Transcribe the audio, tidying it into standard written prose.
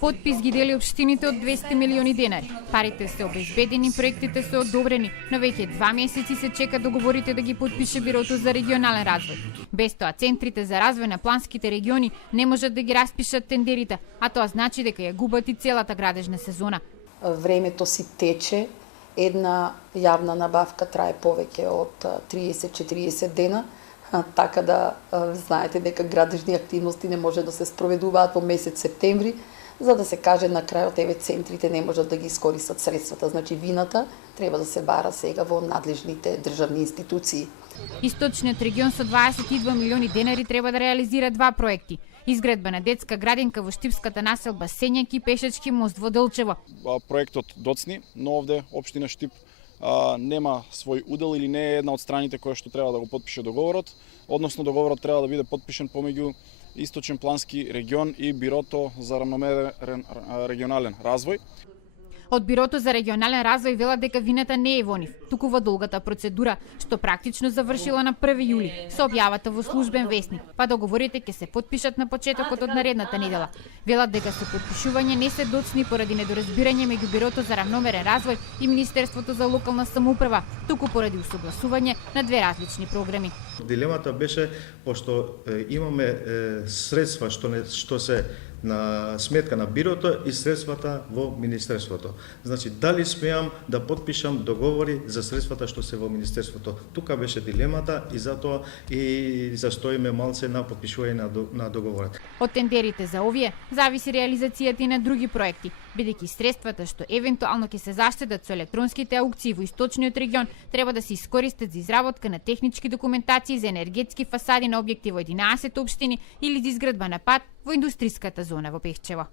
Подпис ги дели општините од 200 милиони денари. Парите се обезбедени, проектите се одобрени, но веќе 2 месеци се чека договорите да ги подпише Бирото за регионален развој. Без тоа центрите за развој на планските региони не можат да ги распишат тендерите, а тоа значи дека ја губат и целата градежна сезона. Времето си тече, една јавна набавка трае повеќе од 30-40 дена, така да знаете дека градежни активности не може да се спроведуваат во месец септември, за да се каже на крајот центрите не можат да ги искористат средствата. Значи вината треба да се бара сега во надлежните државни институции. Источниот регион со 22 милиони денари треба да реализира 2 проекти. Изградба на детска градинка во Штипската населба Сењак и пешачки мост во Делчево. Проектот доцни, но овде општина Штип нема свој удел или не е една од страните која што треба да го подпише договорот, односно договорот треба да биде подпишен помеѓу Источен плански регион и Бирото за рамномерен регионален развој. Од Бирото за регионален развој велат дека вината не е во нив, туку во долгата процедура, што практично завршила на 1 јули со објавата во службен весник, па договорите ќе се подпишат на почетокот од наредната недела. Велат дека со подпишување не се доцни поради недоразбирање меѓу Бирото за рамномерен развој и Министерството за локална самоуправа, туку поради усогласување на 2 различни програми. Дилемата беше, пошто имаме средства што се на сметка на Бирото и средствата во Министерството. Значи, дали смеам да подпишам договори за средствата што се во Министерството? Тука беше дилемата и затоа и застоиме малце на подпишување на договорот. Од тендерите за овие зависи реализацијата и на други проекти, бидејќи средствата што евентуално ќе се заштедат со електронските аукции во Источниот регион треба да се искористат за изработка на технички документации за енергетски фасади на објекти во 11 општини или за изградба на пат во индустријската зона во Пехчево.